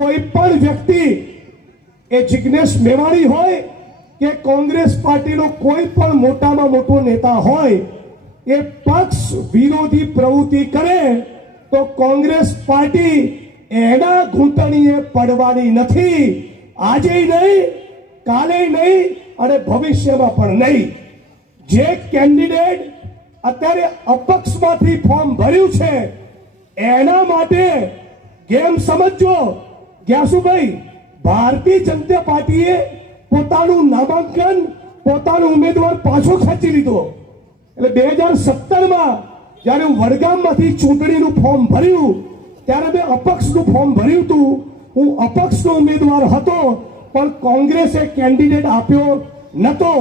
कोई पण व्यक्ति ए जिग्नेश मेवाणी होय के कांग्रेस पार्टी नो कोई पण मोटामां मोटो नेता होय ए पक्ष विरोधी प्रवृत्ति करे तो कांग्रेस पार्टी एना घूंटणीए पड़वानी नथी। आजे नहीं, काले नहीं और भविष्य में पण नहीं। जे कैंडिडेट अत्यारे अपक्ष मांथी फॉर्म भर्यु छे एना माटे गेम समझो ग्यासुभाई, भारतीय जनता पार्टीए पोतानुं नामांकन पोतानो उम्मीदवार पाछो खेंची लीधो। એટલે 2017 માં જ્યારે હું વડગામમાંથી ચૂંટણીનું ફોર્મ ભર્યું ત્યારે મેં અપક્ષનું ફોર્મ ભર્યું હતું। હું અપક્ષનો ઉમેદવાર હતો પણ કોંગ્રેસે કેન્ડિડેટ આપ્યો નતો।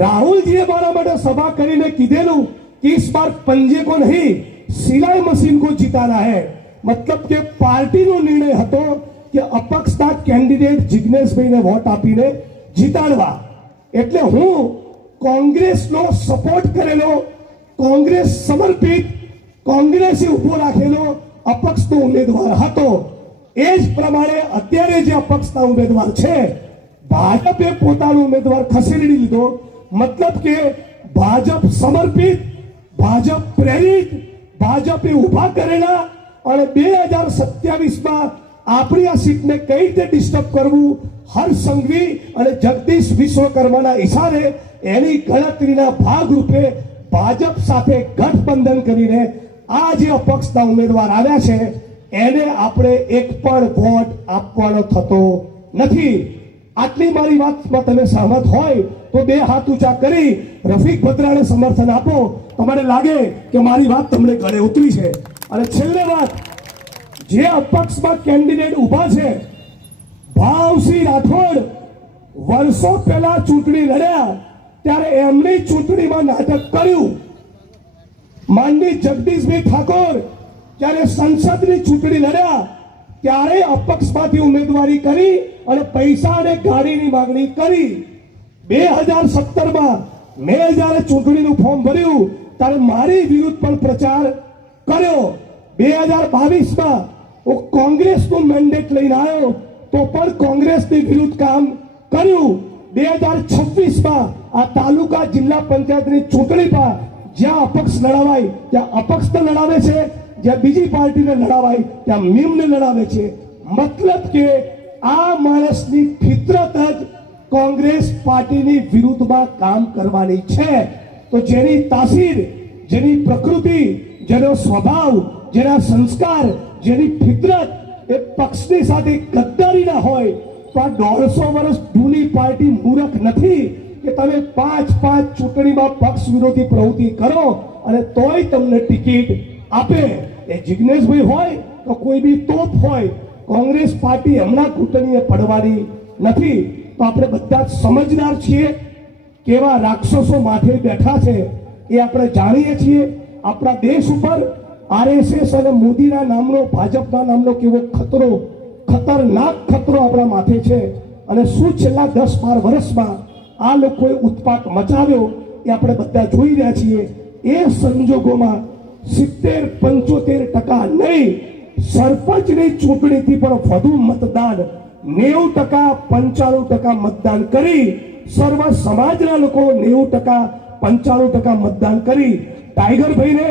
રાહુલજીએ મારા માટે સભા કરીને કીધેલું कि इस बार पंजे को नहीं सिलाई मशीन को जिताना है। मतलब के पार्टी नो निर्णय हतो कि अपक्षना कैंडिडेट जिग्नेश भाई ने वोट आपीने जीताडवा। એટલે હું કોંગ્રેસનો સપોર્ટ કરેલો, કોંગ્રેસ સમર્પિત, કોંગ્રેસે ઉભો રાખેલો અપક્ષનો ઉમેદવાર હતો। એ જ પ્રમાણે અત્યારે જે અપક્ષના ઉમેદવાર છે ભાજપે પોતાનો ઉમેદવાર ખસેડી લીધો। मतलब કે ભાજપ સમર્પિત, ભાજપ પ્રેરિત, ભાજપે ઉભા કરેલા અને 2027 માં આપણી આ સીટને કઈ રીતે ડિસ્ટર્બ કરવું હર્ષ સંઘવી અને જગદીશ વિશ્વકર્માના ઇશારે એની ગણતરીના ભાગરૂપે ભાજપ સાથે ગઠબંધન કરીને આ જે અપક્ષના ઉમેદવાર આવ્યા છે એને આપણે એક પણ વોટ આપવાનો થતો નથી। આટલી મારી વાતમાં તમે સહમત હોય તો બે હાથ ઊંચા કરી રફીક ભદ્રાને સમર્થન આપો। તમારે લાગે કે મારી વાત તમને ગળે ઉતરી છે। અને છેલ્લે વાત, જે અપક્ષમાં કેન્ડિડેટ ઊભા છે ભાવસિંહ રાઠોડ વર્ષો પહેલા ચૂંટણી લડ્યા ત્યારે એમની ચૂંટણીમાં નાટક કર્યું। માંડી જગદીશભાઈ ઠાકોર જ્યારે સંસદની ચૂંટણી લડ્યા ત્યારે અપક્ષમાંથી ઉમેદવારી કરી અને પૈસા અને ગાડીની માંગણી કરી। 2017 માં મેં જ્યારે ચૂંટણીનું ફોર્મ ભર્યું ત્યારે મારી વિરુદ્ધ પણ પ્રચાર કર્યો। 2022 માં હું કોંગ્રેસનું મેન્ડેટ લઈને આવ્યો તો પણ કોંગ્રેસની વિરુદ્ધ કામ કર્યું। 2026 માં આ તાલુકા જિલ્લા પંચાયતની ચૂંટણીમાં જ્યાં અપક્ષ લડાવાય ત્યાં અપક્ષને લડાવે છે, જ્યાં બીજી પાર્ટીને લડાવાય ત્યાં મીમને લડાવે છે। मतलब કે આ માણસની ફિતરત જ કોંગ્રેસ પાર્ટીની વિરુદ્ધમાં કામ કરવાની છે। તો જેની તાસીર, જેની પ્રકૃતિ, જેનો સ્વભાવ, જેના સંસ્કાર, જેની ફિતરત એ પક્ષની સાથે ગદ્દારી ના હોય તો આ 150 વર્ષ જૂની પાર્ટી મૂર્ખ નથી કે તમે 5 ચૂંટણીમાં પક્ષ વિરોધી પ્રવૃત્તિ કરો અને તોય તમને ટિકિટ આપે। એ જિગ્નેશભાઈ હોય તો કોઈ બી તોપ હોય, કોંગ્રેસ પાર્ટી હમણાં ઘૂંટણીએ પડવાની નથી। તો આપણે બધા સમજદાર છીએ કેવા રાક્ષસો માથે બેઠા છે એ આપણે જાણીએ છીએ। આપણા દેશ ઉપર આરએસએસ અને મોદીના નામનો, ભાજપના નામનો કેવો ખતરો, ખતરનાક ખતરો આપણા માથે છે। અને શું છેલ્લા 10-12 વર્ષમાં આ લોકોએ ઉત્પાત મચાવ્યો એ આપણે બધા જોઈ રહ્યા છીએ। એ સંજોગોમાં 70-75% નહીં, સરપંચની ચૂંટણીથી પણ વધુ મતદાન 90%-95% મતદાન કરી, સર્વ સમાજના લોકો 90%-95% મતદાન કરી ટાઈગરભાઈને,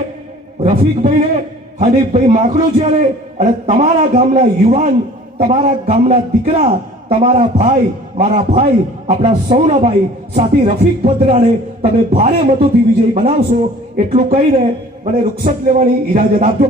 રફીકભાઈને, હનીફભાઈ માકડોજીયાને અને તમારા ગામના યુવાન, તમારા ગામના દીકરા, તમારા ભાઈ, મારા ભાઈ, આપણા સૌના ભાઈ સાથી રફીક ભદ્રાને તમે ભારે મતોથી વિજય બનાવશો। એટલું કહીને મને રૂક્ષક લેવાની ઇજાજત આપજો।